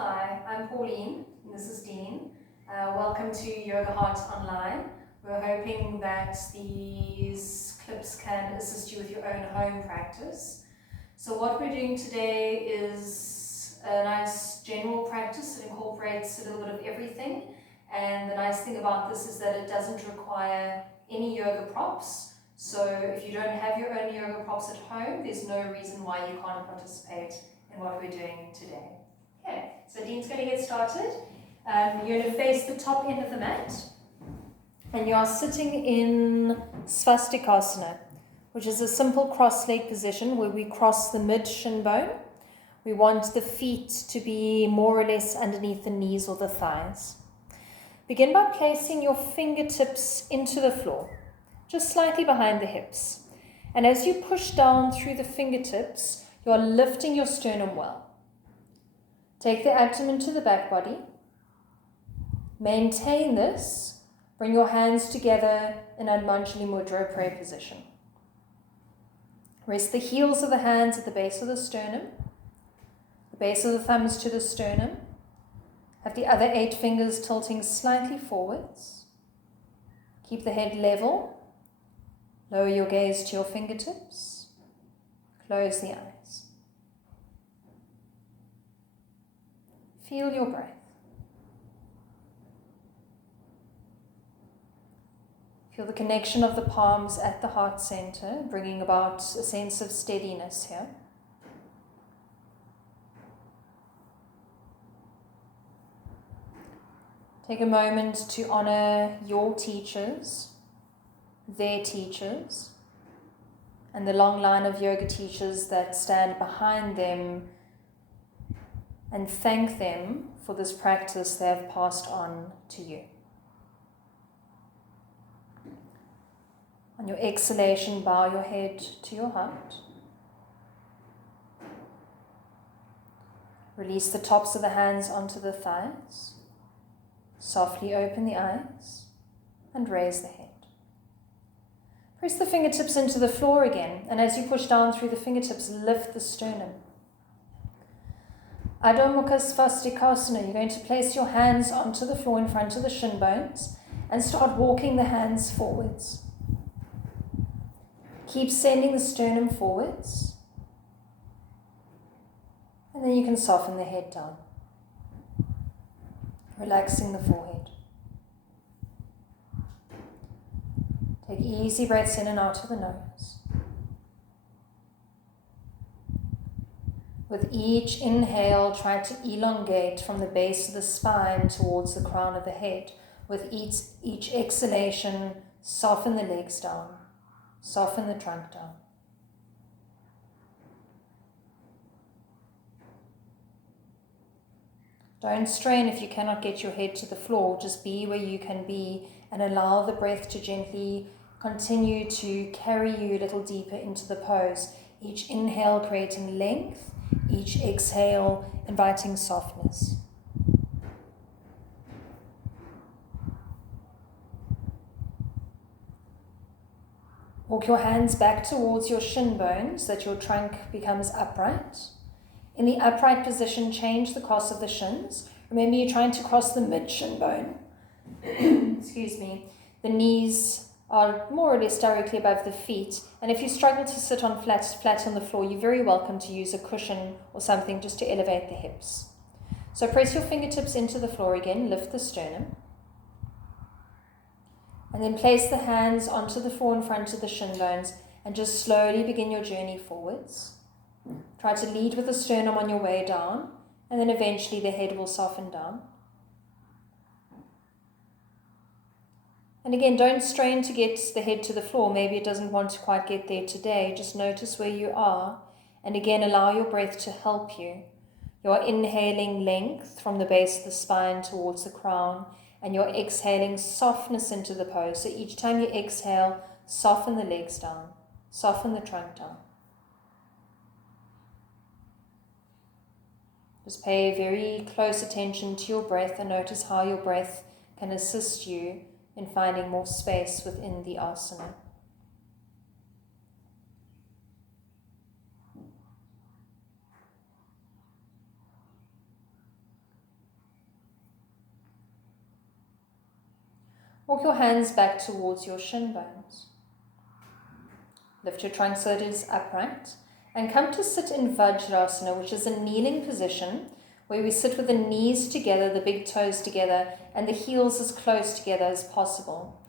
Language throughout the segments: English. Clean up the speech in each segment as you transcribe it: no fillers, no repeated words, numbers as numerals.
Hi, I'm Pauline, and this is Dean. Welcome to Yoga Heart Online. We're hoping that these clips can assist you with your own home practice. So what we're doing today is a nice general practice that incorporates a little bit of everything. And the nice thing about this is that it doesn't require any yoga props. So if you don't have your own yoga props at home, there's no reason why you can't participate in what we're doing today. Okay, so Dean's going to get started. You're going to face the top end of the mat, and you are sitting in Svastikasana, which is a simple cross-leg position where we cross the mid-shin bone. We want the feet to be more or less underneath the knees or the thighs. Begin by placing your fingertips into the floor, just slightly behind the hips. And as you push down through the fingertips, you are lifting your sternum well. Take the abdomen to the back body. Maintain this. Bring your hands together in Anmanjali Mudra prayer position. Rest the heels of the hands at the base of the sternum, the base of the thumbs to the sternum. Have the other 8 fingers tilting slightly forwards. Keep the head level. Lower your gaze to your fingertips. Close the eyes. Feel your breath. Feel the connection of the palms at the heart center, bringing about a sense of steadiness here. Take a moment to honor your teachers, their teachers, and the long line of yoga teachers that stand behind them, and thank them for this practice they have passed on to you. On your exhalation, bow your head to your heart. Release the tops of the hands onto the thighs. Softly open the eyes and raise the head. Press the fingertips into the floor again, and as you push down through the fingertips, lift the sternum. Adho Mukha Svastikasana, you're going to place your hands onto the floor in front of the shin bones and start walking the hands forwards. Keep sending the sternum forwards, and then you can soften the head down, relaxing the forehead. Take easy breaths in and out of the nose. With each inhale, try to elongate from the base of the spine towards the crown of the head. With each exhalation, soften the legs down, soften the trunk down. Don't strain if you cannot get your head to the floor. Just be where you can be and allow the breath to gently continue to carry you a little deeper into the pose. Each inhale creating length, each exhale inviting softness. Walk your hands back towards your shin bones so that your trunk becomes upright. In the upright position, change the cross of the shins. Remember, you're trying to cross the mid-shin bone. Excuse me. The knees are more or less directly above the feet. And if you struggle to sit on flat on the floor, you're very welcome to use a cushion or something just to elevate the hips. So press your fingertips into the floor again, lift the sternum. And then place the hands onto the floor in front of the shin bones and just slowly begin your journey forwards. Try to lead with the sternum on your way down, and then eventually the head will soften down. And again, don't strain to get the head to the floor. Maybe it doesn't want to quite get there today. Just notice where you are. And again, allow your breath to help you. You're inhaling length from the base of the spine towards the crown. And you're exhaling softness into the pose. So each time you exhale, soften the legs down. Soften the trunk down. Just pay very close attention to your breath and notice how your breath can assist you in finding more space within the asana. Walk your hands back towards your shin bones. Lift your trunk so it is upright. And come to sit in Vajrasana, which is a kneeling position where we sit with the knees together, the big toes together, and the heels as close together as possible.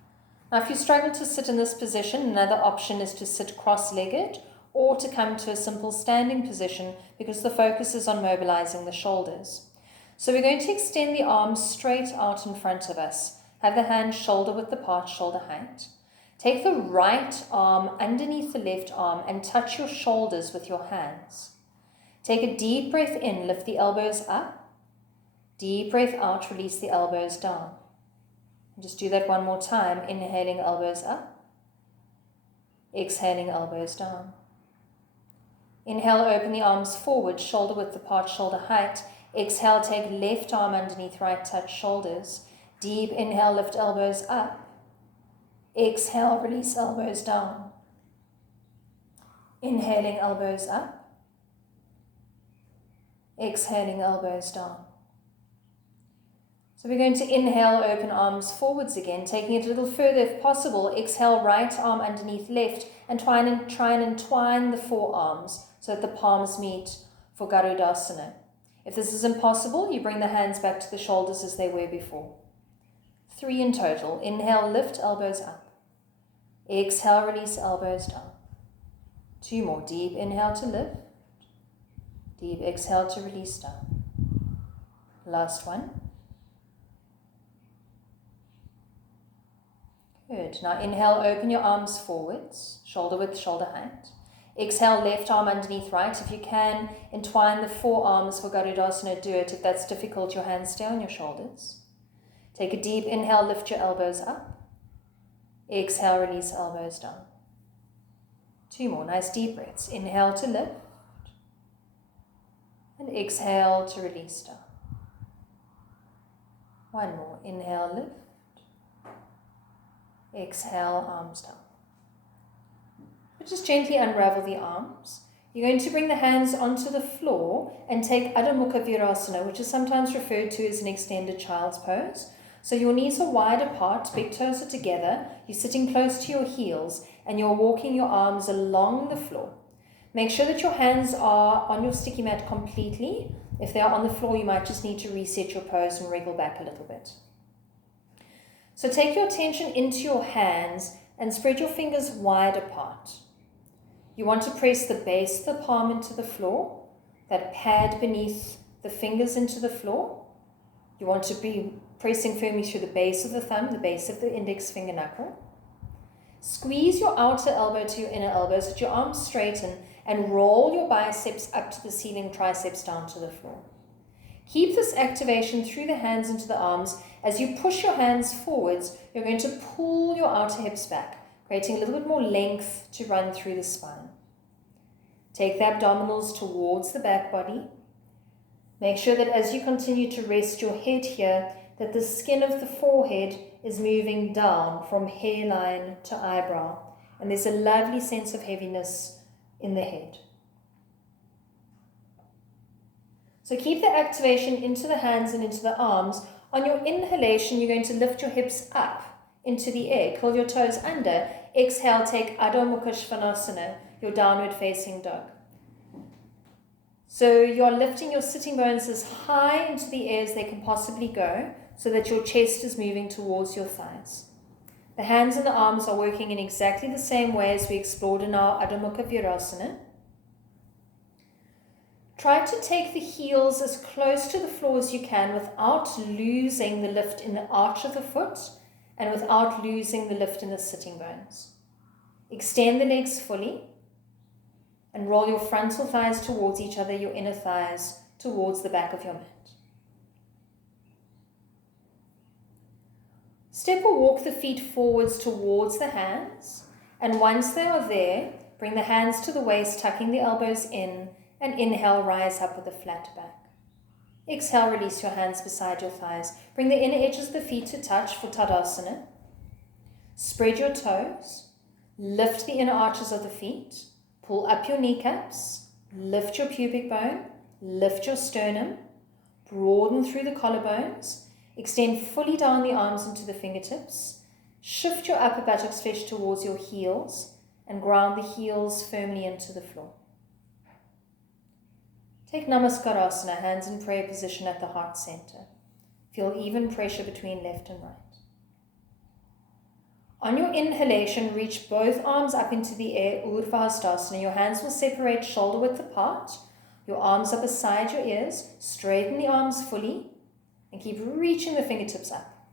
Now, if you struggle to sit in this position, another option is to sit cross-legged or to come to a simple standing position because the focus is on mobilizing the shoulders. So we're going to extend the arms straight out in front of us. Have the hands shoulder width apart, shoulder height. Take the right arm underneath the left arm and touch your shoulders with your hands. Take a deep breath in, lift the elbows up. Deep breath out, release the elbows down. And just do that one more time, inhaling elbows up. Exhaling elbows down. Inhale, open the arms forward, shoulder width apart, shoulder height. Exhale, take left arm underneath right, touch shoulders. Deep inhale, lift elbows up. Exhale, release elbows down. Inhaling elbows up. Exhaling elbows down. So we're going to inhale, open arms forwards again, taking it a little further if possible. Exhale, right arm underneath left, and try and entwine the forearms so that the palms meet for Garudasana. If this is impossible, you bring the hands back to the shoulders as they were before. 3 in total. Inhale, lift elbows up. Exhale, release elbows down. 2 more. Deep inhale to lift. Deep exhale to release down. Last one. Good. Now inhale, open your arms forwards, shoulder width, shoulder height. Exhale, left arm underneath right. If you can, entwine the forearms for Garudasana, do it. If that's difficult, your hands stay on your shoulders. Take a deep inhale, lift your elbows up. Exhale, release elbows down. 2 more. Nice deep breaths. Inhale to lift. And exhale to release down. 1 more. Inhale, lift. Exhale, arms down. But just gently unravel the arms. You're going to bring the hands onto the floor and take Adho Mukha Virasana, which is sometimes referred to as an extended child's pose. So your knees are wide apart, big toes are together, you're sitting close to your heels, and you're walking your arms along the floor. Make sure that your hands are on your sticky mat completely. If they are on the floor, you might just need to reset your pose and wriggle back a little bit. So take your attention into your hands and spread your fingers wide apart. You want to press the base of the palm into the floor, that pad beneath the fingers into the floor. You want to be pressing firmly through the base of the thumb, the base of the index finger knuckle. Squeeze your outer elbow to your inner elbow so that your arms straighten and roll your biceps up to the ceiling, triceps down to the floor. Keep this activation through the hands into the arms. As you push your hands forwards, you're going to pull your outer hips back, creating a little bit more length to run through the spine. Take the abdominals towards the back body. Make sure that as you continue to rest your head here, that the skin of the forehead is moving down from hairline to eyebrow. And there's a lovely sense of heaviness in the head. So keep the activation into the hands and into the arms. On your inhalation, you're going to lift your hips up into the air. Curl your toes under. Exhale, take Adho Mukha Svanasana, your downward facing dog. So you're lifting your sitting bones as high into the air as they can possibly go so that your chest is moving towards your thighs. The hands and the arms are working in exactly the same way as we explored in our Adho Mukha Virasana. Try to take the heels as close to the floor as you can without losing the lift in the arch of the foot and without losing the lift in the sitting bones. Extend the legs fully and roll your frontal thighs towards each other, your inner thighs towards the back of your mat. Step or walk the feet forwards towards the hands, and once they are there, bring the hands to the waist, tucking the elbows in, and inhale, rise up with a flat back. Exhale, release your hands beside your thighs. Bring the inner edges of the feet to touch for Tadasana. Spread your toes, lift the inner arches of the feet, pull up your kneecaps, lift your pubic bone, lift your sternum, broaden through the collarbones, extend fully down the arms into the fingertips, Shift your upper buttocks flesh towards your heels and ground the heels firmly into the floor. Take Namaskarasana, hands in prayer position at the heart center. Feel even pressure between left and right. On your inhalation, reach both arms up into the air, Urdhva Hastasana. Your hands will separate shoulder width apart. Your arms are beside your ears. Straighten the arms fully and keep reaching the fingertips up.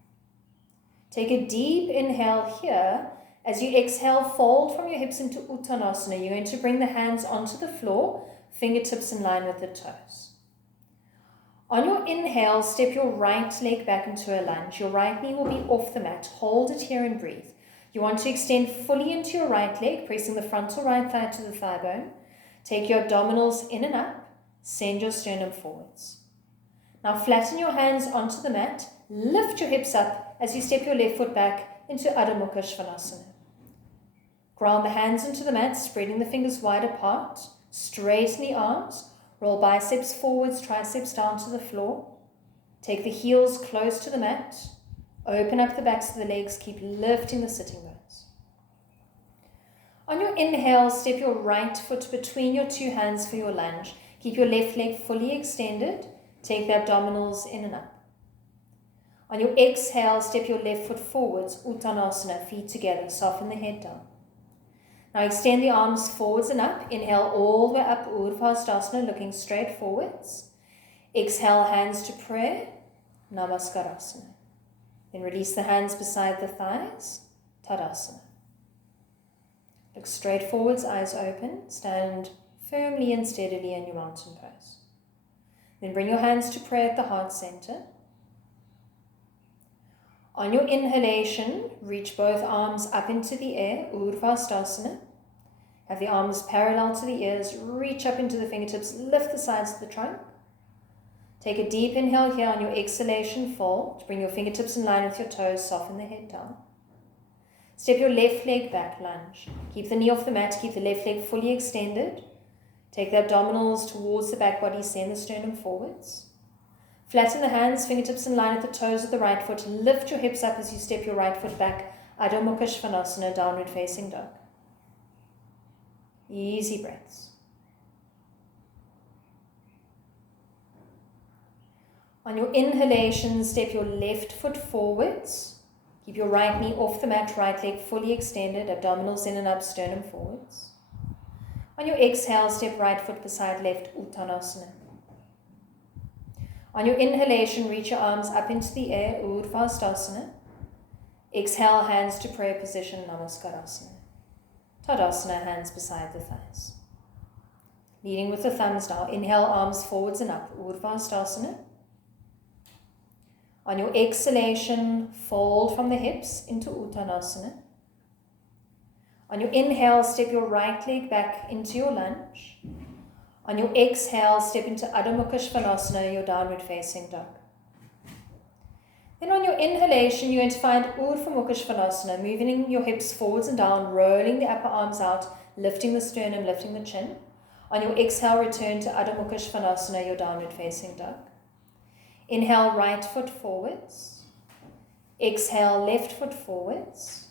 Take a deep inhale here. As you exhale, fold from your hips into Uttanasana. You're going to bring the hands onto the floor, fingertips in line with the toes. On your inhale, step your right leg back into a lunge. Your right knee will be off the mat. Hold it here and breathe. You want to extend fully into your right leg, pressing the frontal right thigh to the thigh bone. Take your abdominals in and up. Send your sternum forwards. Now flatten your hands onto the mat. Lift your hips up as you step your left foot back into Adho Mukha Svanasana. Ground the hands into the mat, spreading the fingers wide apart. Straighten the arms. Roll biceps forwards, triceps down to the floor. Take the heels close to the mat. Open up the backs of the legs. Keep lifting the sitting bones. On your inhale, step your right foot between your two hands for your lunge. Keep your left leg fully extended. Take the abdominals in and up. On your exhale, step your left foot forwards, Uttanasana, feet together. Soften the head down. Now extend the arms forwards and up. Inhale all the way up, Urdhva Hastasana, looking straight forwards. Exhale, hands to prayer, Namaskarasana. Then release the hands beside the thighs, Tadasana. Look straight forwards, eyes open. Stand firmly and steadily in your mountain pose. Then bring your hands to prayer at the heart center. On your inhalation, reach both arms up into the air, Urdhva Hastasana. Have the arms parallel to the ears, reach up into the fingertips, lift the sides of the trunk. Take a deep inhale here. On your exhalation, fold. Bring your fingertips in line with your toes, soften the head down. Step your left leg back, lunge. Keep the knee off the mat, keep the left leg fully extended. Take the abdominals towards the back body, send the sternum forwards. Flatten the hands, fingertips in line with the toes of the right foot. Lift your hips up as you step your right foot back. Adho Mukha Svanasana, downward facing dog. Easy breaths. On your inhalation, step your left foot forwards. Keep your right knee off the mat, right leg fully extended, abdominals in and up, sternum forwards. On your exhale, step right foot beside left, Uttanasana. On your inhalation, reach your arms up into the air, Urdhva Hastasana. Exhale, hands to prayer position, Namaskarasana. Tadasana, hands beside the thighs. Leading with the thumbs now. Inhale, arms forwards and up, Urdhva Hastasana. On your exhalation, fold from the hips into Uttanasana. On your inhale, step your right leg back into your lunge. On your exhale, step into Adho Mukha Svanasana, your downward facing dog. Then on your inhalation, you're going to find Urdhva Mukha Svanasana, moving your hips forwards and down, rolling the upper arms out, lifting the sternum, lifting the chin. On your exhale, return to Adho Mukha Svanasana, your downward facing dog. Inhale, right foot forwards. Exhale, left foot forwards.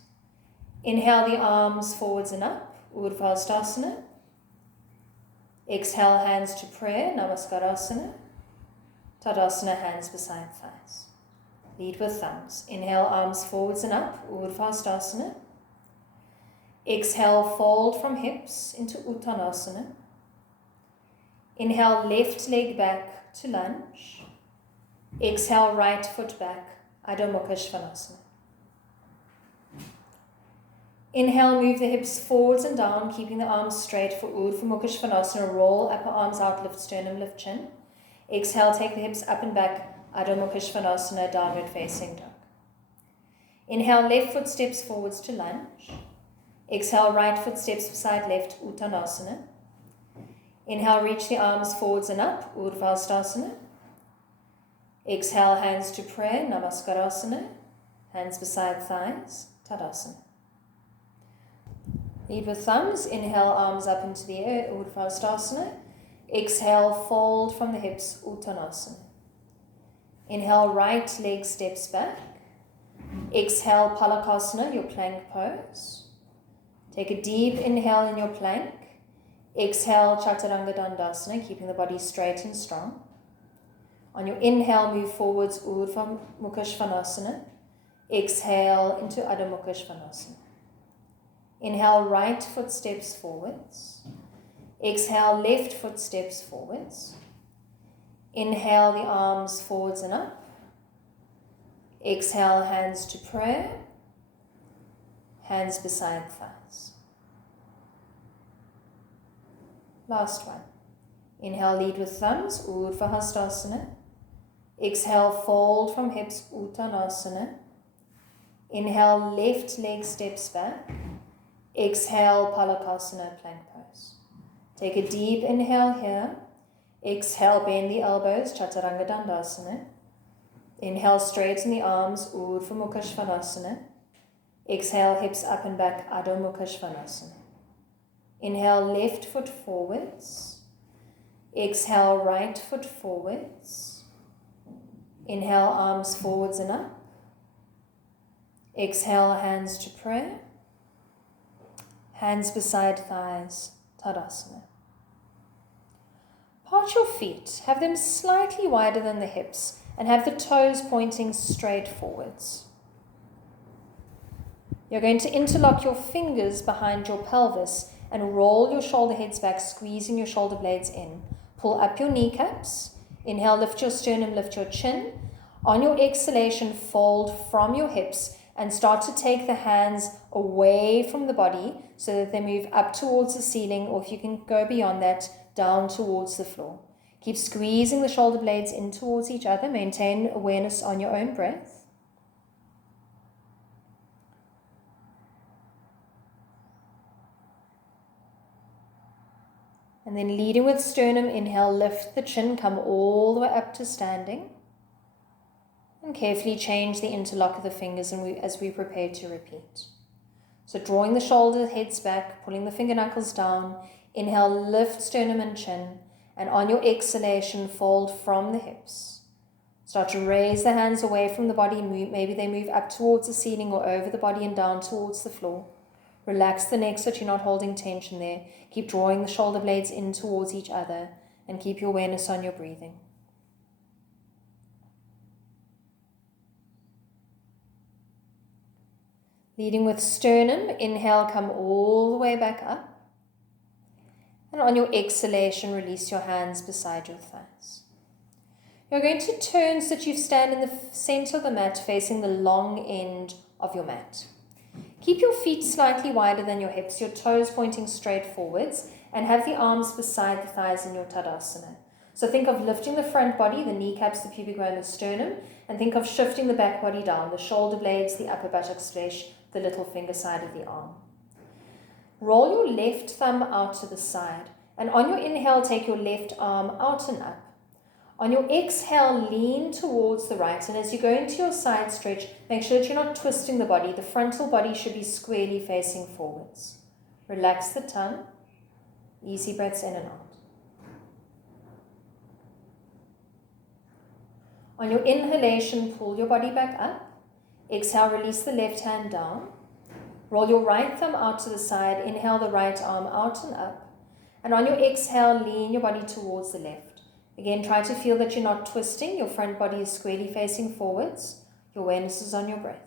Inhale the arms forwards and up, Urdhva Hastasana. Exhale, hands to prayer, Namaskarasana. Tadasana, hands beside thighs. Lead with thumbs. Inhale, arms forwards and up, Urdhva Hastasana. Exhale, fold from hips into Uttanasana. Inhale, left leg back to lunge. Exhale, right foot back, Adho Mukha Svanasana. Inhale, move the hips forwards and down, keeping the arms straight for Urdhva Mukha Svanasana. Roll upper arms out, lift sternum, lift chin. Exhale, take the hips up and back, Adho Mukha Svanasana, downward facing dog. Inhale, left foot steps forwards to lunge. Exhale, right foot steps beside left, Uttanasana. Inhale, reach the arms forwards and up, Urdhva Hastasana. Exhale, hands to prayer, Namaskarasana. Hands beside thighs, Tadasana. Lead with thumbs. Inhale, arms up into the air, Urdhva Hastasana. Exhale, fold from the hips, Uttanasana. Inhale, right leg steps back. Exhale, Palakasana, your plank pose. Take a deep inhale in your plank. Exhale, Chaturanga Dandasana, keeping the body straight and strong. On your inhale, move forwards, Urdhva Mukha Svanasana. Exhale into Adho Mukha Svanasana. Inhale, right foot steps forwards. Exhale, left foot steps forwards. Inhale, the arms forwards and up. Exhale, hands to prayer. Hands beside thighs. Last one. Inhale, lead with thumbs, Urdhva Hastasana. Exhale, fold from hips, Uttanasana. Inhale, left leg steps back. Exhale, Palakasana, plank pose. Take a deep inhale here. Exhale, bend the elbows, Chaturanga Dandasana. Inhale, straighten the arms, Urdhva Mukha Svanasana. Exhale, hips up and back, Adho Mukha Svanasana. Inhale, left foot forwards. Exhale, right foot forwards. Inhale, arms forwards and up. Exhale, hands to prayer. Hands beside thighs, Tadasana. Part your feet, have them slightly wider than the hips, and have the toes pointing straight forwards. You're going to interlock your fingers behind your pelvis and roll your shoulder heads back, squeezing your shoulder blades in. Pull up your kneecaps. Inhale, lift your sternum, lift your chin. On your exhalation, fold from your hips and start to take the hands away from the body so that they move up towards the ceiling, or if you can go beyond that, down towards the floor. Keep squeezing the shoulder blades in towards each other. Maintain awareness on your own breath. And then leading with sternum, inhale, lift the chin, come all the way up to standing. And carefully change the interlock of the fingers as we prepare to repeat. So drawing the shoulder heads back, pulling the finger knuckles down. Inhale, lift sternum and chin. And on your exhalation, fold from the hips. Start to raise the hands away from the body. Maybe they move up towards the ceiling or over the body and down towards the floor. Relax the neck so that you're not holding tension there. Keep drawing the shoulder blades in towards each other and keep your awareness on your breathing. Leading with sternum, inhale, come all the way back up. And on your exhalation, release your hands beside your thighs. You're going to turn so that you stand in the center of the mat facing the long end of your mat. Keep your feet slightly wider than your hips, your toes pointing straight forwards, and have the arms beside the thighs in your Tadasana. So think of lifting the front body, the kneecaps, the pubic bone, the sternum, and think of shifting the back body down, the shoulder blades, the upper buttocks flesh, the little finger side of the arm. Roll your left thumb out to the side, and on your inhale, take your left arm out and up. On your exhale, lean towards the right, and as you go into your side stretch, make sure that you're not twisting the body. The frontal body should be squarely facing forwards. Relax the tongue. Easy breaths in and out. On your inhalation, pull your body back up. Exhale, release the left hand down. Roll your right thumb out to the side. Inhale the right arm out and up. And on your exhale, lean your body towards the left. Again, try to feel that you're not twisting. Your front body is squarely facing forwards. Your awareness is on your breath.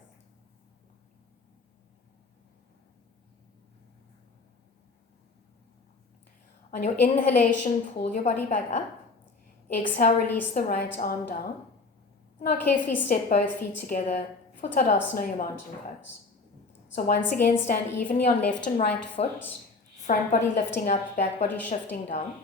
On your inhalation, pull your body back up. Exhale, release the right arm down. Now carefully step both feet together for Tadasana, your mountain pose. So once again, stand evenly on left and right foot. Front body lifting up, back body shifting down.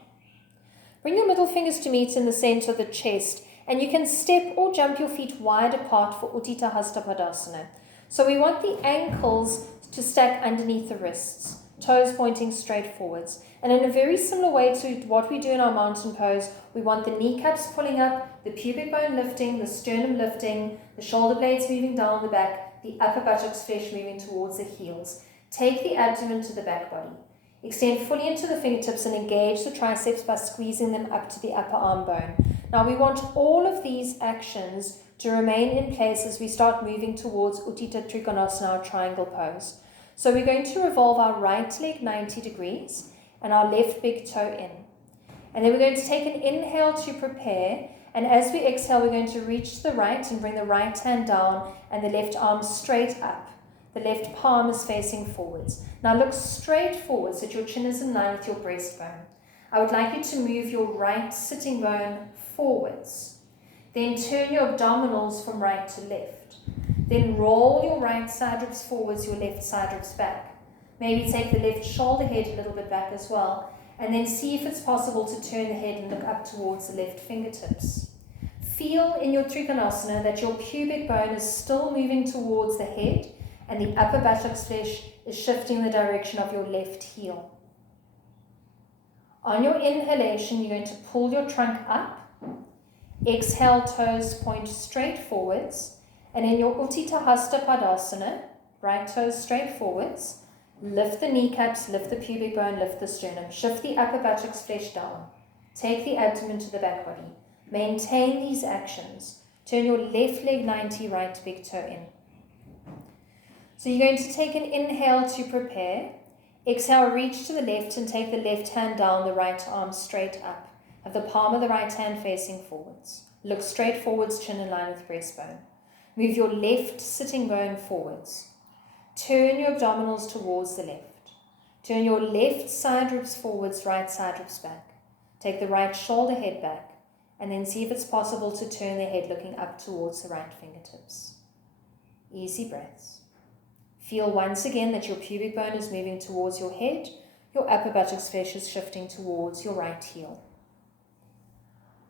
Bring your middle fingers to meet in the center of the chest, and you can step or jump your feet wide apart for Utthita Hasta Padasana. So we want the ankles to stack underneath the wrists, toes pointing straight forwards. And in a very similar way to what we do in our mountain pose, we want the kneecaps pulling up, the pubic bone lifting, the sternum lifting, the shoulder blades moving down the back, the upper buttocks flesh moving towards the heels. Take the abdomen to the back body. Extend fully into the fingertips and engage the triceps by squeezing them up to the upper arm bone. Now we want all of these actions to remain in place as we start moving towards Utthita Trikonasana, our triangle pose. So we're going to revolve our right leg 90 degrees and our left big toe in. And then we're going to take an inhale to prepare, and as we exhale we're going to reach to the right and bring the right hand down and the left arm straight up. The left palm is facing forwards. Now look straight forward so that your chin is in line with your breastbone. I would like you to move your right sitting bone forwards. Then turn your abdominals from right to left. Then roll your right side ribs forwards, your left side ribs back. Maybe take the left shoulder head a little bit back as well. And then see if it's possible to turn the head and look up towards the left fingertips. Feel in your Trikonasana that your pubic bone is still moving towards the head and the upper buttocks flesh is shifting the direction of your left heel. On your inhalation, you're going to pull your trunk up. Exhale, toes point straight forwards. And in your Utthita Hasta Padasana, right toes straight forwards. Lift the kneecaps, lift the pubic bone, lift the sternum. Shift the upper buttocks flesh down. Take the abdomen to the back body. Maintain these actions. Turn your left leg 90, right big toe in. So you're going to take an inhale to prepare. Exhale, reach to the left and take the left hand down, the right arm straight up. Have the palm of the right hand facing forwards. Look straight forwards, chin in line with breastbone. Move your left sitting bone forwards. Turn your abdominals towards the left. Turn your left side ribs forwards, right side ribs back. Take the right shoulder head back, and then see if it's possible to turn the head looking up towards the right fingertips. Easy breaths. Feel once again that your pubic bone is moving towards your head, your upper buttocks flesh is shifting towards your right heel.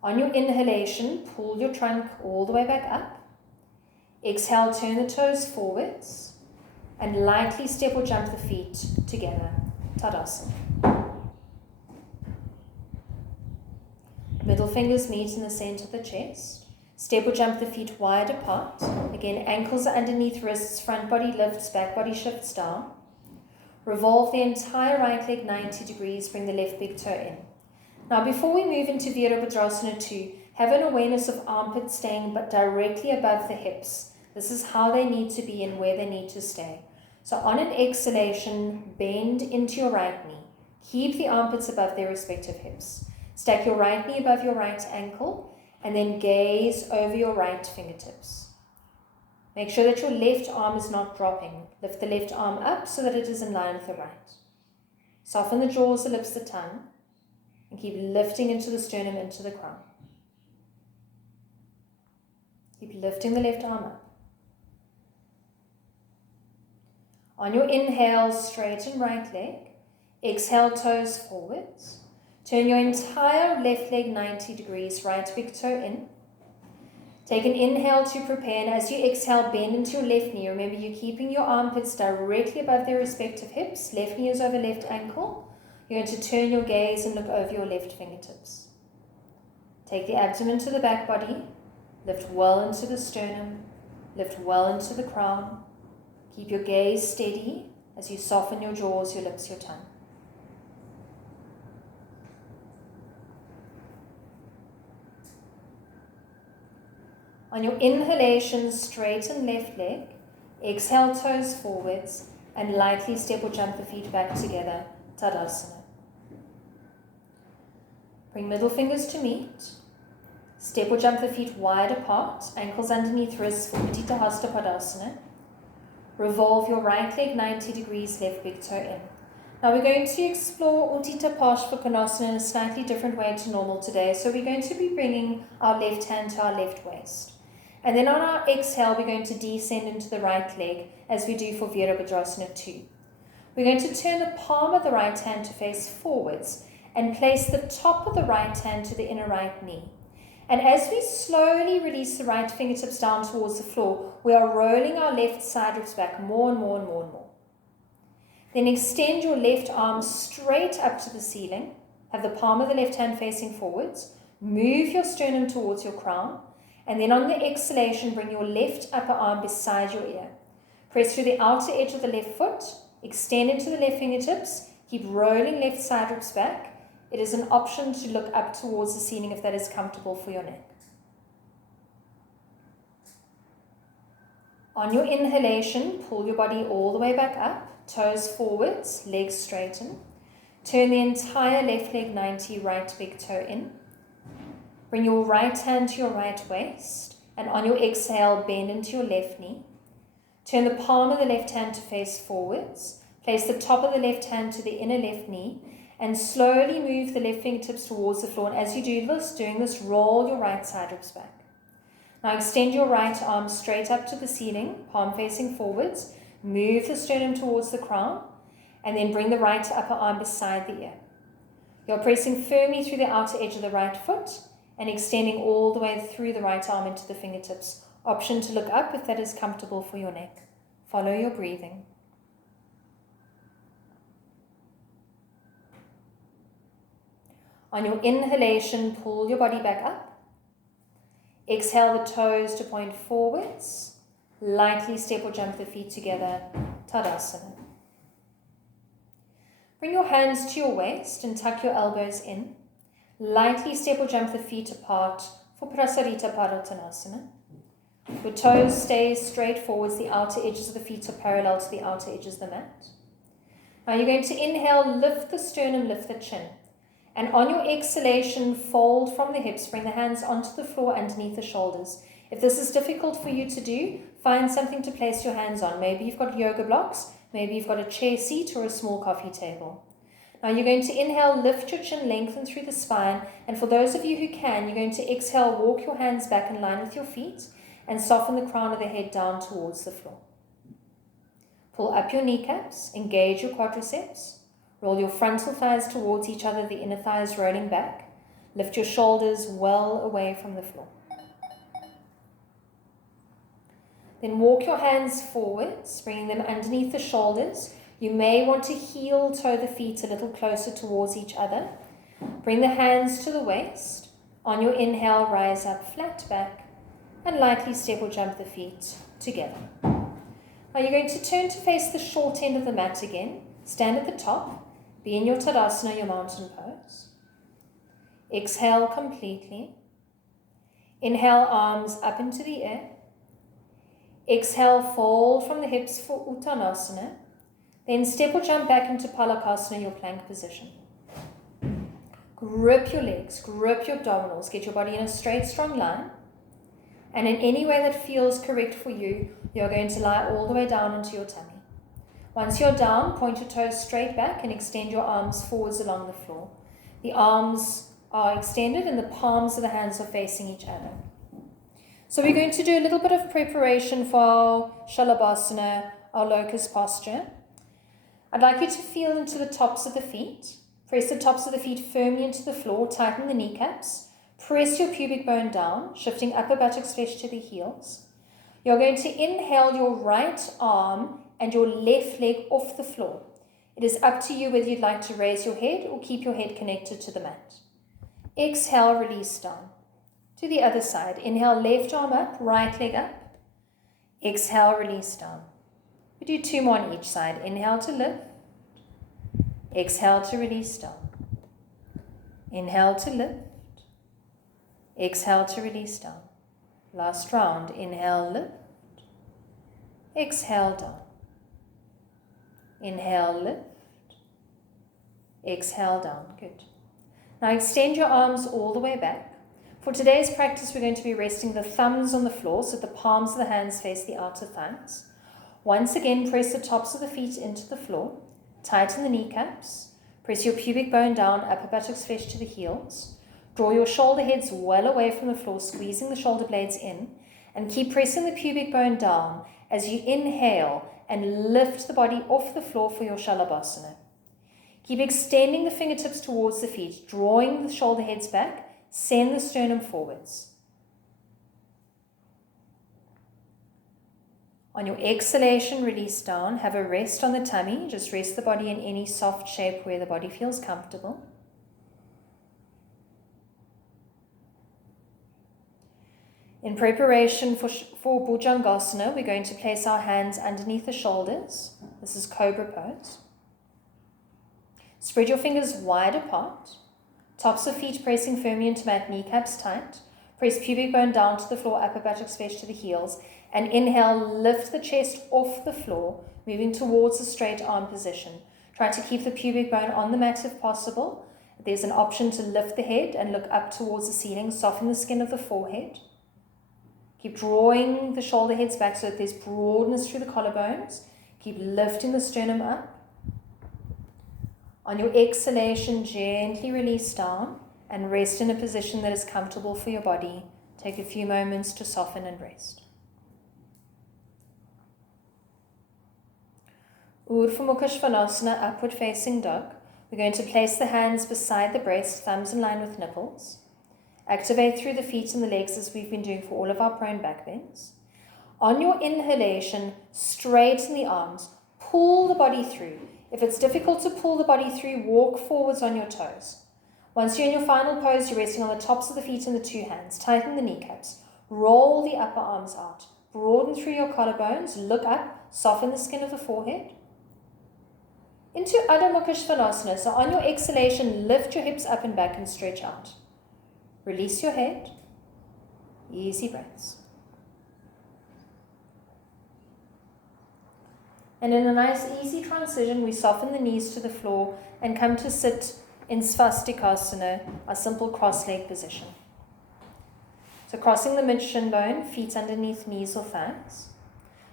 On your inhalation, pull your trunk all the way back up. Exhale, turn the toes forwards, and lightly step or jump the feet together. Tadasana. Middle fingers meet in the center of the chest. Step or jump the feet wide apart. Again, ankles are underneath wrists, front body lifts, back body shifts down. Revolve the entire right leg 90 degrees, bring the left big toe in. Now before we move into Virabhadrasana 2, have an awareness of armpits staying but directly above the hips. This is how they need to be and where they need to stay. So on an exhalation, bend into your right knee. Keep the armpits above their respective hips. Stack your right knee above your right ankle and then gaze over your right fingertips. Make sure that your left arm is not dropping. Lift the left arm up so that it is in line with the right. Soften the jaws, the lips, the tongue, and keep lifting into the sternum, into the crown. Keep lifting the left arm up. On your inhale, straighten right leg. Exhale, toes forwards. Turn your entire left leg 90 degrees, right big toe in. Take an inhale to prepare, and as you exhale, bend into your left knee. Remember, you're keeping your armpits directly above their respective hips. Left knee is over left ankle. You're going to turn your gaze and look over your left fingertips. Take the abdomen to the back body. Lift well into the sternum. Lift well into the crown. Keep your gaze steady as you soften your jaws, your lips, your tongue. On your inhalation, straighten left leg. Exhale, toes forwards, and lightly step or jump the feet back together. Tadasana. Bring middle fingers to meet. Step or jump the feet wide apart, ankles underneath wrists for Utthita Hasta Padasana. Revolve your right leg 90 degrees, left big toe in. Now we're going to explore Utthita Parshvakonasana in a slightly different way to normal today. So we're going to be bringing our left hand to our left waist. And then on our exhale, we're going to descend into the right leg as we do for Virabhadrasana 2. We're going to turn the palm of the right hand to face forwards and place the top of the right hand to the inner right knee. And as we slowly release the right fingertips down towards the floor, we are rolling our left side ribs back more and more and more and more. Then extend your left arm straight up to the ceiling. Have the palm of the left hand facing forwards. Move your sternum towards your crown. And then on the exhalation, bring your left upper arm beside your ear. Press through the outer edge of the left foot. Extend into the left fingertips. Keep rolling left side ribs back. It is an option to look up towards the ceiling if that is comfortable for your neck. On your inhalation, pull your body all the way back up, toes forwards, legs straighten. Turn the entire left leg 90, right big toe in. Bring your right hand to your right waist, and on your exhale, bend into your left knee. Turn the palm of the left hand to face forwards. Place the top of the left hand to the inner left knee, and slowly move the left fingertips towards the floor. And as you do this, doing this, roll your right side ribs back. Now extend your right arm straight up to the ceiling, palm facing forwards. Move the sternum towards the crown, and then bring the right upper arm beside the ear. You're pressing firmly through the outer edge of the right foot and extending all the way through the right arm into the fingertips. Option to look up if that is comfortable for your neck. Follow your breathing. On your inhalation, pull your body back up. Exhale the toes to point forwards. Lightly step or jump the feet together. Tadasana. Bring your hands to your waist and tuck your elbows in. Lightly step or jump the feet apart for Prasarita Padottanasana. Your toes stay straight forwards. The outer edges of the feet are parallel to the outer edges of the mat. Now you're going to inhale, lift the sternum, lift the chin. And on your exhalation, fold from the hips, bring the hands onto the floor underneath the shoulders. If this is difficult for you to do, find something to place your hands on. Maybe you've got yoga blocks, maybe you've got a chair seat or a small coffee table. Now you're going to inhale, lift your chin, lengthen through the spine. And for those of you who can, you're going to exhale, walk your hands back in line with your feet and soften the crown of the head down towards the floor. Pull up your kneecaps, engage your quadriceps. Roll your frontal thighs towards each other, the inner thighs rolling back. Lift your shoulders well away from the floor. Then walk your hands forwards, bringing them underneath the shoulders. You may want to heel toe the feet a little closer towards each other. Bring the hands to the waist. On your inhale, rise up flat back and lightly step or jump the feet together. Now you're going to turn to face the short end of the mat again. Stand at the top. Be in your Tadasana, your mountain pose. Exhale completely. Inhale, arms up into the air. Exhale, fold from the hips for Uttanasana. Then step or jump back into Palakasana, your plank position. Grip your legs, grip your abdominals. Get your body in a straight, strong line. And in any way that feels correct for you, you're going to lie all the way down into your tummy. Once you're down, point your toes straight back and extend your arms forwards along the floor. The arms are extended and the palms of the hands are facing each other. So we're going to do a little bit of preparation for our Shalabhasana, our locust posture. I'd like you to feel into the tops of the feet. Press the tops of the feet firmly into the floor, tighten the kneecaps. Press your pubic bone down, shifting upper buttocks flesh to the heels. You're going to inhale your right arm and your left leg off the floor. It is up to you whether you'd like to raise your head or keep your head connected to the mat. Exhale, release down. To the other side. Inhale, left arm up, right leg up. Exhale, release down. We do 2 more on each side. Inhale to lift. Exhale to release down. Inhale to lift. Exhale to release down. Last round. Inhale, lift. Exhale, down. Inhale, lift. Exhale, down. Good. Now extend your arms all the way back. For today's practice, we're going to be resting the thumbs on the floor so that the palms of the hands face the outer thighs. Once again, press the tops of the feet into the floor. Tighten the kneecaps. Press your pubic bone down, upper buttocks flesh to the heels. Draw your shoulder heads well away from the floor, squeezing the shoulder blades in. And keep pressing the pubic bone down as you inhale and lift the body off the floor for your Shalabhasana. Keep extending the fingertips towards the feet, drawing the shoulder heads back. Send the sternum forwards. On your exhalation, release down. Have a rest on the tummy. Just rest the body in any soft shape where the body feels comfortable. In preparation for Bhujangasana, we're going to place our hands underneath the shoulders. This is cobra pose. Spread your fingers wide apart. Tops of feet pressing firmly into mat, kneecaps tight. Press pubic bone down to the floor, upper buttocks flesh to the heels. And inhale, lift the chest off the floor, moving towards a straight arm position. Try to keep the pubic bone on the mat if possible. There's an option to lift the head and look up towards the ceiling. Soften the skin of the forehead. Keep drawing the shoulder heads back so that there's broadness through the collarbones. Keep lifting the sternum up. On your exhalation, gently release down and rest in a position that is comfortable for your body. Take a few moments to soften and rest. Urdhva Mukha Svanasana, upward facing dog. We're going to place the hands beside the breast, thumbs in line with nipples. Activate through the feet and the legs as we've been doing for all of our prone back bends. On your inhalation, straighten the arms. Pull the body through. If it's difficult to pull the body through, walk forwards on your toes. Once you're in your final pose, you're resting on the tops of the feet and the two hands. Tighten the kneecaps. Roll the upper arms out. Broaden through your collarbones. Look up. Soften the skin of the forehead. Into Adho Mukha Svanasana. So on your exhalation, lift your hips up and back and stretch out. Release your head. Easy breaths. And in a nice easy transition, we soften the knees to the floor and come to sit in Svastikasana, a simple cross-leg position. So crossing the mid-shin bone, feet underneath knees or thighs.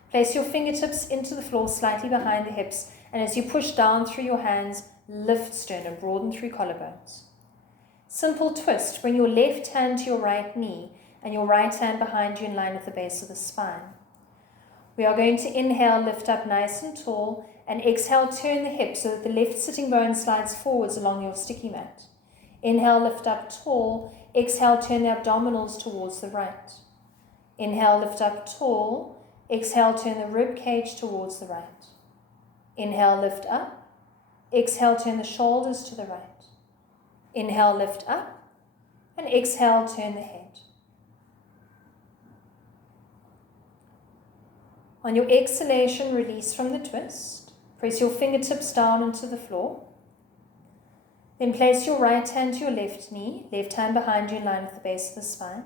Place your fingertips into the floor slightly behind the hips, and as you push down through your hands, lift sternum, broaden through collarbones. Simple twist, bring your left hand to your right knee and your right hand behind you in line with the base of the spine. We are going to inhale, lift up nice and tall, and exhale, turn the hips so that the left sitting bone slides forwards along your sticky mat. Inhale, lift up tall. Exhale, turn the abdominals towards the right. Inhale, lift up tall. Exhale, turn the rib cage towards the right. Inhale, lift up. Exhale, turn the shoulders to the right. Inhale, lift up. And exhale, turn the head. On your exhalation, release from the twist. Press your fingertips down into the floor. Then place your right hand to your left knee, left hand behind you in line with the base of the spine.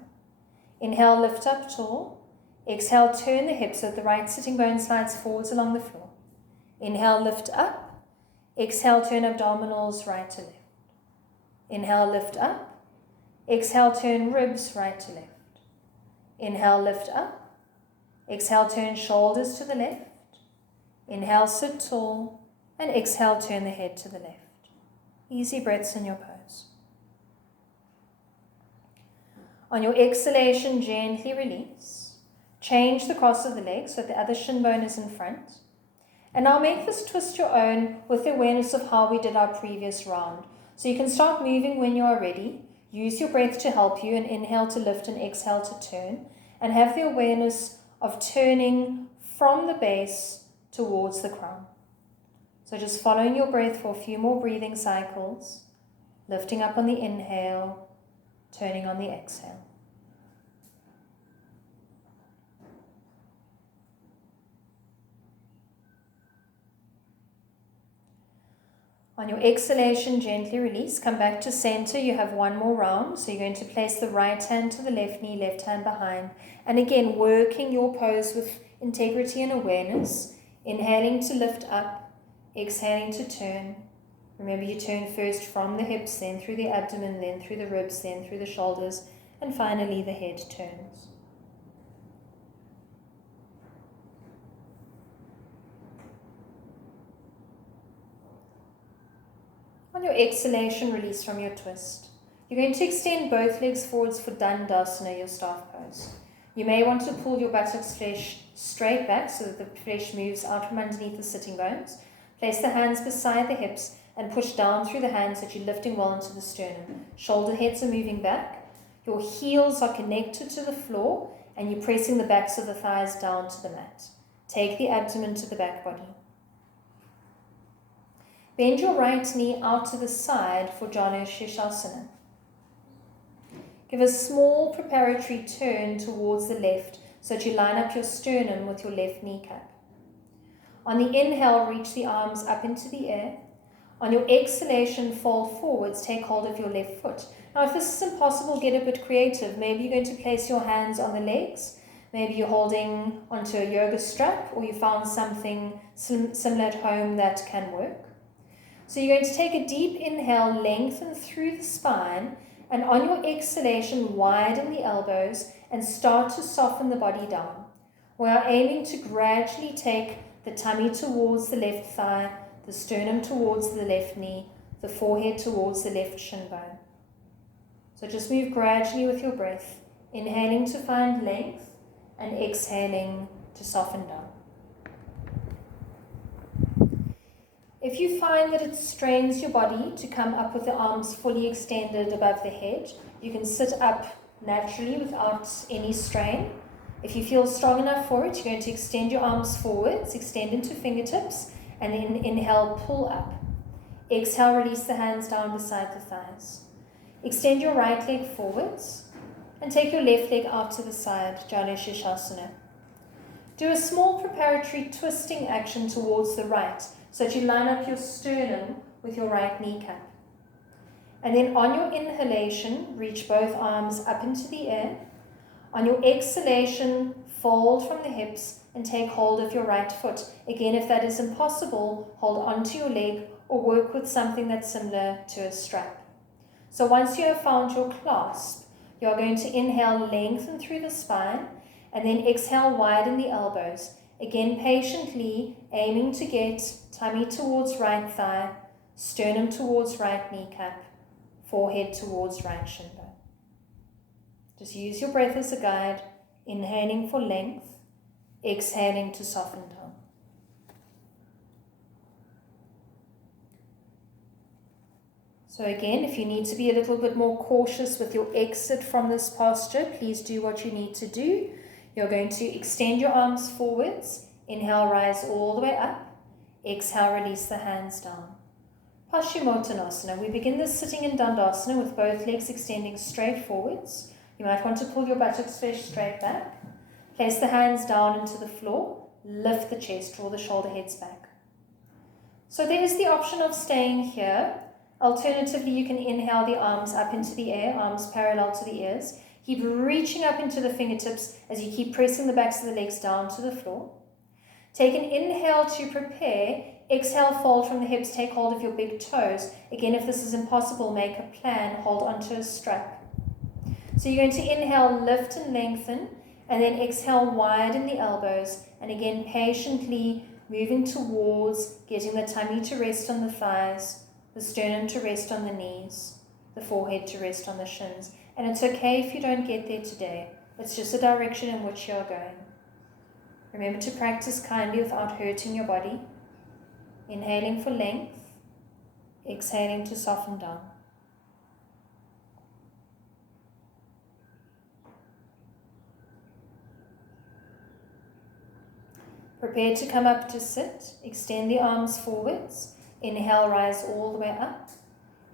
Inhale, lift up tall. Exhale, turn the hips so that the right sitting bone slides forwards along the floor. Inhale, lift up. Exhale, turn abdominals right to left. Inhale, lift up. Exhale, turn ribs right to left. Inhale, lift up. Exhale, turn shoulders to the left. Inhale, sit tall. And exhale, turn the head to the left. Easy breaths in your pose. On your exhalation, gently release. Change the cross of the legs so that the other shin bone is in front. And now make this twist your own with the awareness of how we did our previous round. So you can start moving when you are ready. Use your breath to help you and inhale to lift and exhale to turn. And have the awareness of turning from the base towards the crown. So just following your breath for a few more breathing cycles, lifting up on the inhale, turning on the exhale. On your exhalation, gently release. Come back to center. You have one more round. So you're going to place the right hand to the left knee, left hand behind. And again, working your pose with integrity and awareness. Inhaling to lift up, exhaling to turn. Remember, you turn first from the hips, then through the abdomen, then through the ribs, then through the shoulders, and finally the head turns. On your exhalation, release from your twist. You're going to extend both legs forwards for Dandasana, your staff pose. You may want to pull your buttocks flesh straight back so that the flesh moves out from underneath the sitting bones. Place the hands beside the hips and push down through the hands so that you're lifting well into the sternum. Shoulder heads are moving back. Your heels are connected to the floor and you're pressing the backs of the thighs down to the mat. Take the abdomen to the back body. Bend your right knee out to the side for Janu Shirshasana. Give a small preparatory turn towards the left so that you line up your sternum with your left kneecap. On the inhale, reach the arms up into the air. On your exhalation, fold forwards, take hold of your left foot. Now, if this is impossible, get a bit creative. Maybe you're going to place your hands on the legs. Maybe you're holding onto a yoga strap, or you found something similar at home that can work. So you're going to take a deep inhale, lengthen through the spine, and on your exhalation, widen the elbows and start to soften the body down. We are aiming to gradually take the tummy towards the left thigh, the sternum towards the left knee, the forehead towards the left shin bone. So just move gradually with your breath, inhaling to find length and exhaling to soften down. If you find that it strains your body to come up with the arms fully extended above the head, you can sit up naturally without any strain. If you feel strong enough for it, you're going to extend your arms forwards, extend into fingertips, and then inhale, pull up. Exhale, release the hands down beside the thighs. Extend your right leg forwards and take your left leg out to the side, Janu Shirshasana. Do a small preparatory twisting action towards the right so that you line up your sternum with your right kneecap. And then on your inhalation, reach both arms up into the air. On your exhalation, fold from the hips and take hold of your right foot. Again, if that is impossible, hold onto your leg or work with something that's similar to a strap. So once you have found your clasp, you are going to inhale, lengthen through the spine, and then exhale, widen the elbows. Again, patiently aiming to get tummy towards right thigh, sternum towards right kneecap, forehead towards right shin bone. Just use your breath as a guide, inhaling for length, exhaling to soften down. So again, if you need to be a little bit more cautious with your exit from this posture, please do what you need to do. You're going to extend your arms forwards, inhale, rise all the way up, exhale, release the hands down. Paschimottanasana. We begin this sitting in Dandasana with both legs extending straight forwards. You might want to pull your buttocks straight back. Place the hands down into the floor, lift the chest, draw the shoulder heads back. So there is the option of staying here. Alternatively, you can inhale the arms up into the air, arms parallel to the ears. Keep reaching up into the fingertips as you keep pressing the backs of the legs down to the floor. Take an inhale to prepare. Exhale, fold from the hips, take hold of your big toes. Again, if this is impossible, make a plan, hold onto a strap. So you're going to inhale, lift and lengthen, and then exhale, widen the elbows, and again, patiently moving towards getting the tummy to rest on the thighs, the sternum to rest on the knees, the forehead to rest on the shins. And it's okay if you don't get there today. It's just a direction in which you're going. Remember to practice kindly without hurting your body. Inhaling for length, exhaling to soften down. Prepare to come up to sit. Extend the arms forwards. Inhale, rise all the way up.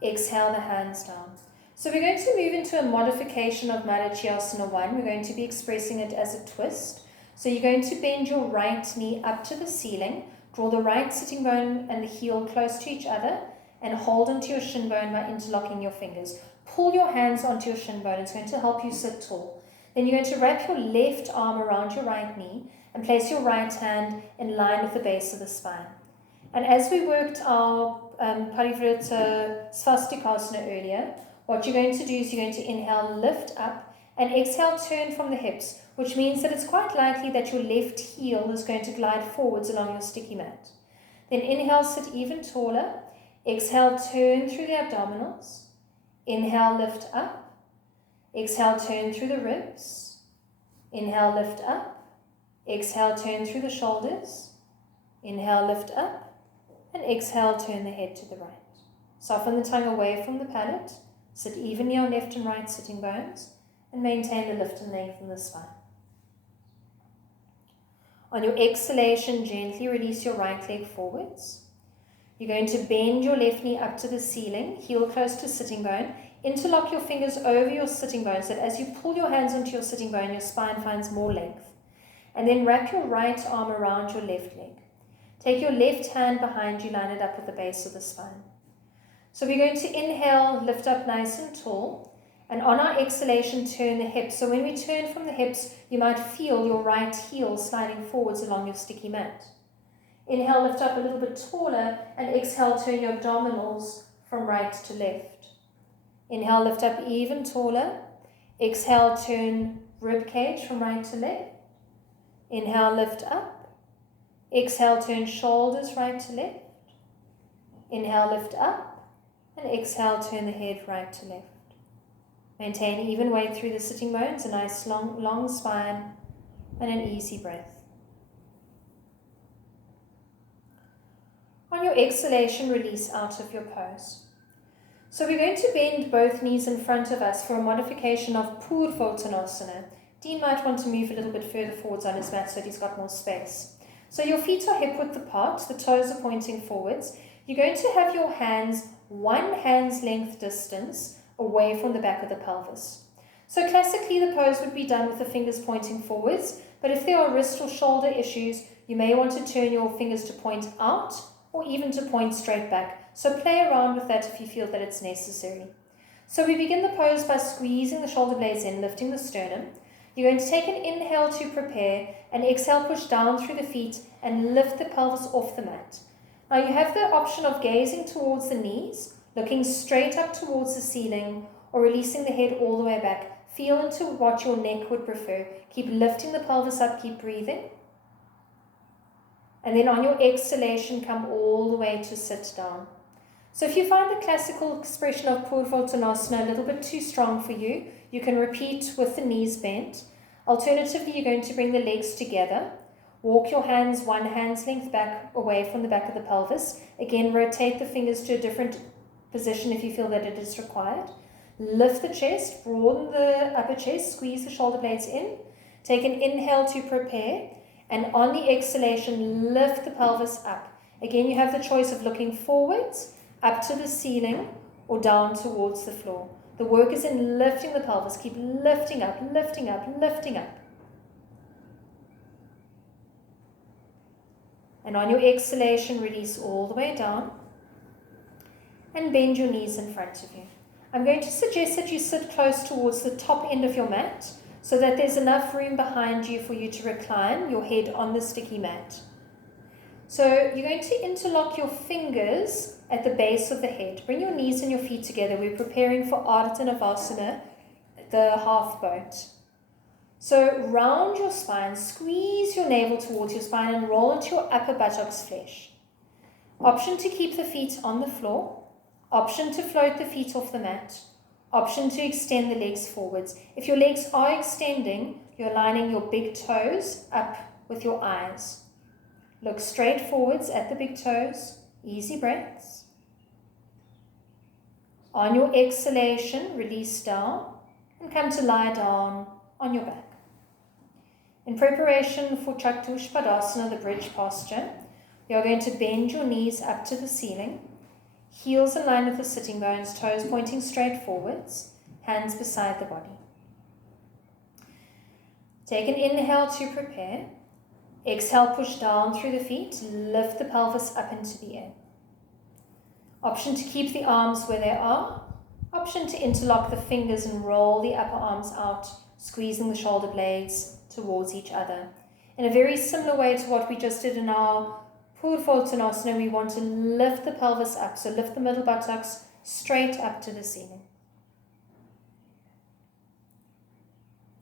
Exhale, the hands down. So we're going to move into a modification of Madhachyasana 1. We're going to be expressing it as a twist. So you're going to bend your right knee up to the ceiling. Draw the right sitting bone and the heel close to each other and hold onto your shin bone by interlocking your fingers. Pull your hands onto your shin bone. It's going to help you sit tall. Then you're going to wrap your left arm around your right knee and place your right hand in line with the base of the spine. And as we worked our Parivrita Svastikasana earlier, what you're going to do is you're going to inhale, lift up, and exhale, turn from the hips, which means that it's quite likely that your left heel is going to glide forwards along your sticky mat. Then inhale, sit even taller. Exhale, turn through the abdominals. Inhale, lift up. Exhale, turn through the ribs. Inhale, lift up. Exhale, turn through the shoulders. Inhale, lift up. And exhale, turn the head to the right. Soften the tongue away from the palate. Sit evenly on left and right sitting bones. And maintain the lift and length in the spine. On your exhalation, gently release your right leg forwards. You're going to bend your left knee up to the ceiling, heel close to sitting bone. Interlock your fingers over your sitting bone so that as you pull your hands onto your sitting bone, your spine finds more length. And then wrap your right arm around your left leg. Take your left hand behind you, line it up with the base of the spine. So we're going to inhale, lift up nice and tall, and on our exhalation, turn the hips. So when we turn from the hips, you might feel your right heel sliding forwards along your sticky mat. Inhale, lift up a little bit taller, and exhale, turn your abdominals from right to left. Inhale, lift up even taller. Exhale, turn rib cage from right to left. Inhale, lift up. Exhale, turn shoulders right to left. Inhale, lift up. And exhale, turn the head right to left. Maintain even weight through the sitting bones, a nice long spine, and an easy breath. On your exhalation, release out of your pose. So we're going to bend both knees in front of us for a modification of Purvottanasana. Dean might want to move a little bit further forwards on his mat so that he's got more space. So your feet are hip width apart, the toes are pointing forwards. You're going to have your hands 1 hand's length distance away from the back of the pelvis. So classically the pose would be done with the fingers pointing forwards, but if there are wrist or shoulder issues, you may want to turn your fingers to point out or even to point straight back. So play around with that if you feel that it's necessary. So we begin the pose by squeezing the shoulder blades in, lifting the sternum. You're going to take an inhale to prepare, and exhale, push down through the feet and lift the pelvis off the mat. Now you have the option of gazing towards the knees, looking straight up towards the ceiling, or releasing the head all the way back. Feel into what your neck would prefer. Keep lifting the pelvis up, keep breathing. And then on your exhalation, come all the way to sit down. So if you find the classical expression of Purvottanasana a little bit too strong for you, you can repeat with the knees bent. Alternatively, you're going to bring the legs together. Walk your hands 1 hand's length back away from the back of the pelvis. Again, rotate the fingers to a different position if you feel that it is required. Lift the chest, broaden the upper chest, squeeze the shoulder blades in. Take an inhale to prepare. And on the exhalation, lift the pelvis up. Again, you have the choice of looking forwards, up to the ceiling, or down towards the floor. The work is in lifting the pelvis. Keep lifting up, lifting up, lifting up. And on your exhalation, release all the way down. And bend your knees in front of you. I'm going to suggest that you sit close towards the top end of your mat, so that there's enough room behind you for you to recline your head on the sticky mat. So you're going to interlock your fingers at the base of the head. Bring your knees and your feet together. We're preparing for Ardha Navasana, the half boat. So round your spine, squeeze your navel towards your spine and roll into your upper buttocks flesh. Option to keep the feet on the floor. Option to float the feet off the mat. Option to extend the legs forwards. If your legs are extending, you're lining your big toes up with your eyes. Look straight forwards at the big toes. Easy breaths. On your exhalation, release down and come to lie down on your back. In preparation for Chaturpadasana, the bridge posture, you're going to bend your knees up to the ceiling. Heels in line with the sitting bones, toes pointing straight forwards, hands beside the body. Take an inhale to prepare. Exhale, push down through the feet, lift the pelvis up into the air. Option to keep the arms where they are. Option to interlock the fingers and roll the upper arms out, squeezing the shoulder blades towards each other. In a very similar way to what we just did in our Purvottanasana, we want to lift the pelvis up. So lift the middle buttocks straight up to the ceiling.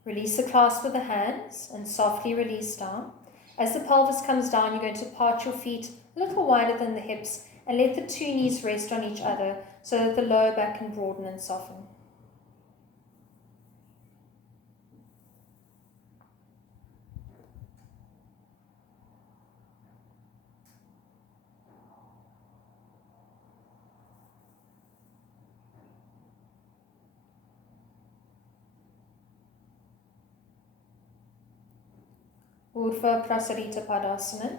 Release the clasp of the hands and softly release down. As the pelvis comes down, you're going to part your feet a little wider than the hips and let the 2 knees rest on each other so that the lower back can broaden and soften. Urdhva Prasarita Padasana.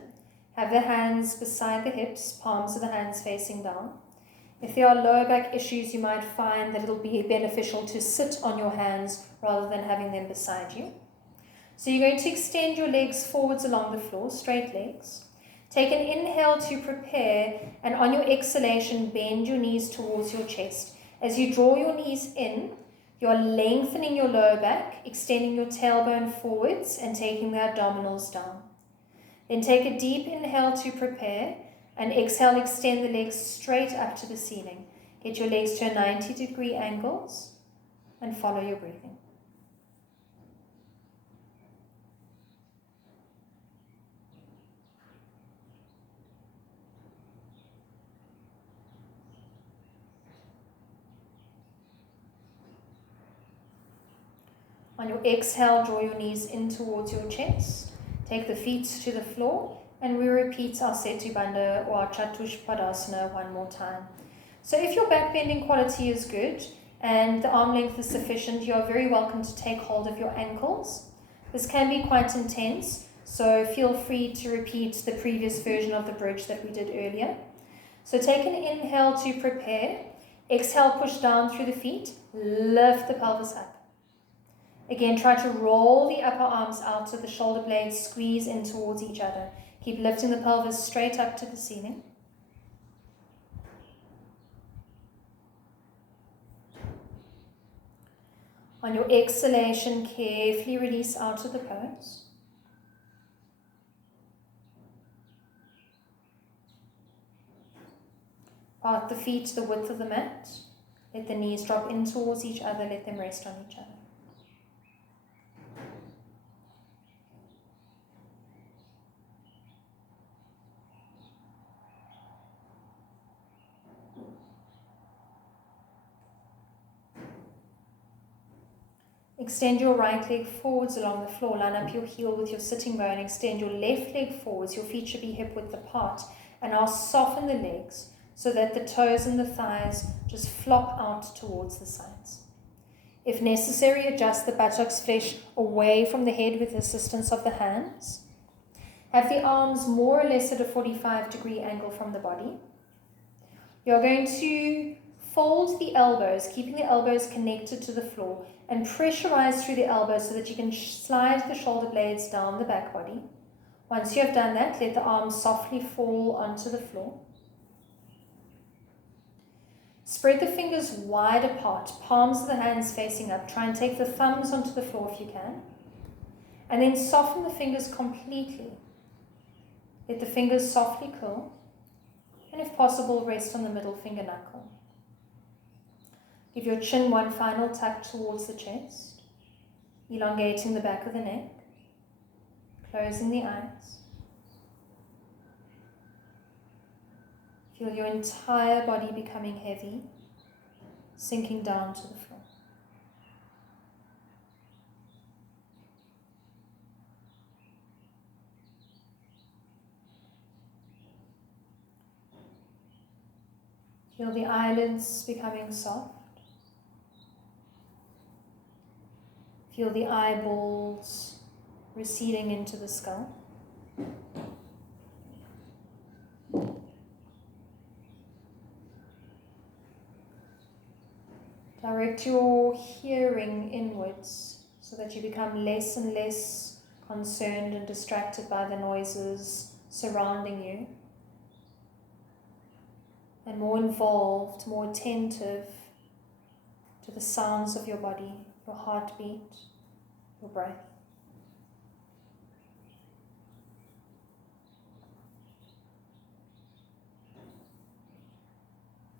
Have the hands beside the hips, palms of the hands facing down. If there are lower back issues, you might find that it'll be beneficial to sit on your hands rather than having them beside you. So you're going to extend your legs forwards along the floor, straight legs. Take an inhale to prepare, and on your exhalation, bend your knees towards your chest. As you draw your knees in, you are lengthening your lower back, extending your tailbone forwards and taking the abdominals down. Then take a deep inhale to prepare, and exhale, extend the legs straight up to the ceiling. Get your legs to a 90-degree angles and follow your breathing. On your exhale, draw your knees in towards your chest. Take the feet to the floor, and we repeat our Setu Bandha or our Chatushpadasana one more time. So if your back bending quality is good and the arm length is sufficient, you are very welcome to take hold of your ankles. This can be quite intense, so feel free to repeat the previous version of the bridge that we did earlier. So take an inhale to prepare. Exhale, push down through the feet. Lift the pelvis up. Again, try to roll the upper arms out so the shoulder blades squeeze in towards each other. Keep lifting the pelvis straight up to the ceiling. On your exhalation, carefully release out of the pose. Part the feet to the width of the mat. Let the knees drop in towards each other. Let them rest on each other. Extend your right leg forwards along the floor. Line up your heel with your sitting bone. Extend your left leg forwards. Your feet should be hip width apart. And now soften the legs so that the toes and the thighs just flop out towards the sides. If necessary, adjust the buttocks flesh away from the head with the assistance of the hands. Have the arms more or less at a 45-degree angle from the body. You're going to fold the elbows, keeping the elbows connected to the floor, and pressurize through the elbows so that you can slide the shoulder blades down the back body. Once you have done that, let the arms softly fall onto the floor. Spread the fingers wide apart, palms of the hands facing up. Try and take the thumbs onto the floor if you can. And then soften the fingers completely. Let the fingers softly curl. And if possible, rest on the middle finger knuckle. Give your chin one final tuck towards the chest, elongating the back of the neck, closing the eyes. Feel your entire body becoming heavy, sinking down to the floor. Feel the eyelids becoming soft. Feel the eyeballs receding into the skull. Direct your hearing inwards so that you become less and less concerned and distracted by the noises surrounding you, and more involved, more attentive to the sounds of your body, your heartbeat, your breath.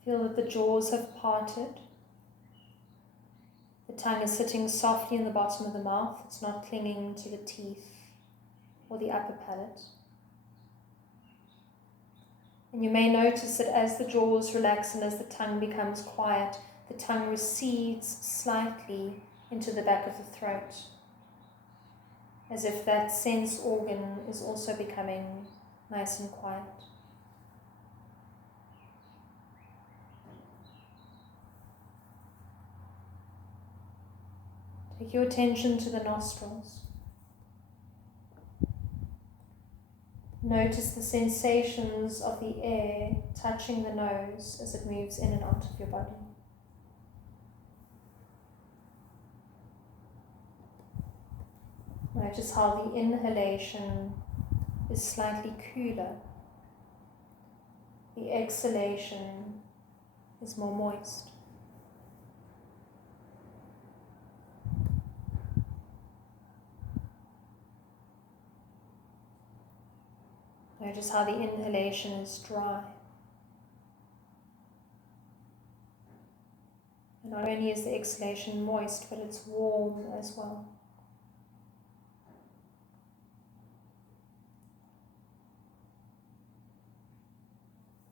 Feel that the jaws have parted. The tongue is sitting softly in the bottom of the mouth. It's not clinging to the teeth or the upper palate. And you may notice that as the jaws relax and as the tongue becomes quiet, the tongue recedes slightly into the back of the throat, as if that sense organ is also becoming nice and quiet. Take your attention to the nostrils. Notice the sensations of the air touching the nose as it moves in and out of your body. Notice how the inhalation is slightly cooler the exhalation is more moist. Notice how the inhalation is dry. And not only is the exhalation moist, but it's warm as well.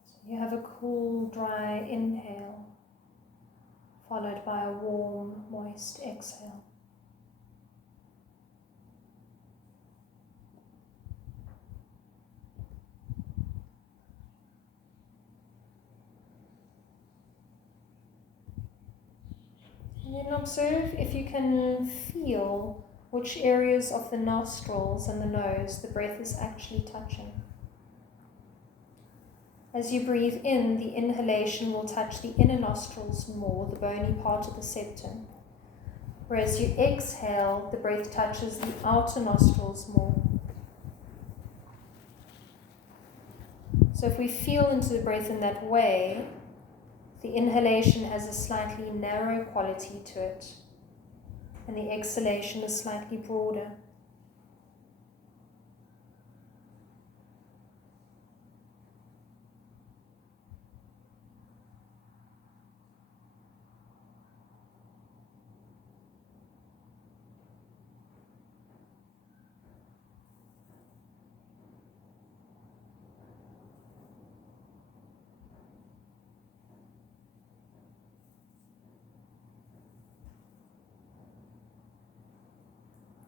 So you have a cool, dry inhale, followed by a warm, moist exhale. And then observe if you can feel which areas of the nostrils and the nose the breath is actually touching. As you breathe in, the inhalation will touch the inner nostrils more, the bony part of the septum. Whereas you exhale, the breath touches the outer nostrils more. So if we feel into the breath in that way, the inhalation has a slightly narrow quality to it, and the exhalation is slightly broader.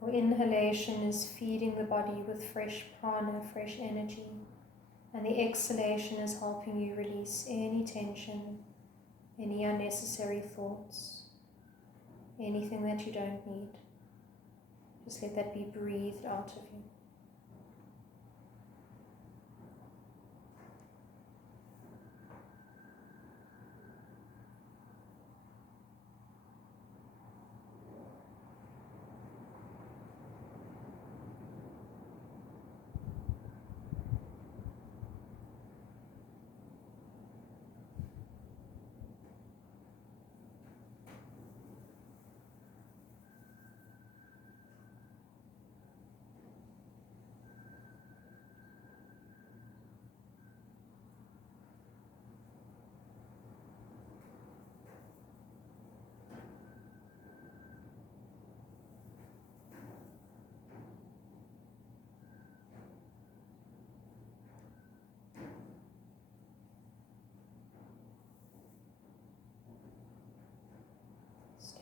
Our inhalation is feeding the body with fresh prana, fresh energy, and the exhalation is helping you release any tension, any unnecessary thoughts, anything that you don't need. Just let that be breathed out of you.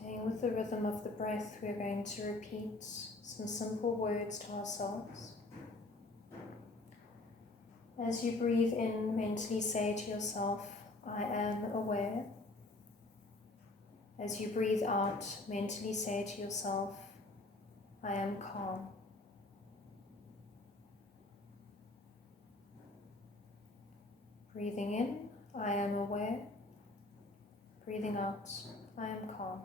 Staying with the rhythm of the breath, we are going to repeat some simple words to ourselves. As you breathe in, mentally say to yourself, I am aware. As you breathe out, mentally say to yourself, I am calm. Breathing in, I am aware. Breathing out, I am calm.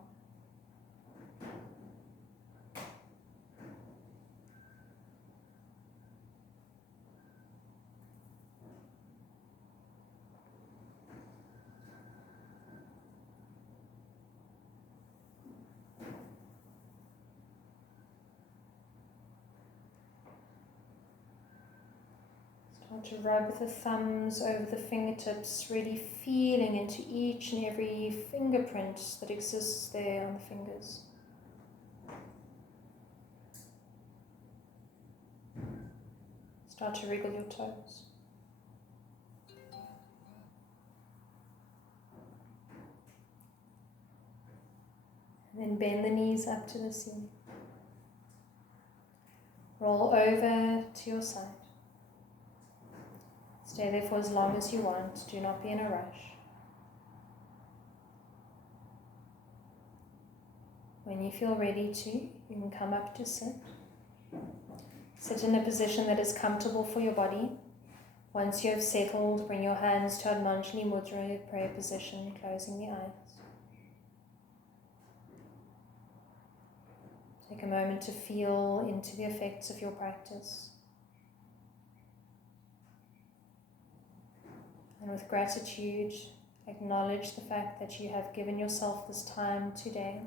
Start to rub the thumbs over the fingertips, really feeling into each and every fingerprint that exists there on the fingers. Start to wriggle your toes. And then bend the knees up to the ceiling. Roll over to your side. Stay there for as long as you want. Do not be in a rush. When you feel ready to, you can come up to sit. Sit in a position that is comfortable for your body. Once you have settled, bring your hands to Admanjali Mudra, prayer position, closing the eyes. Take a moment to feel into the effects of your practice. And with gratitude, acknowledge the fact that you have given yourself this time today.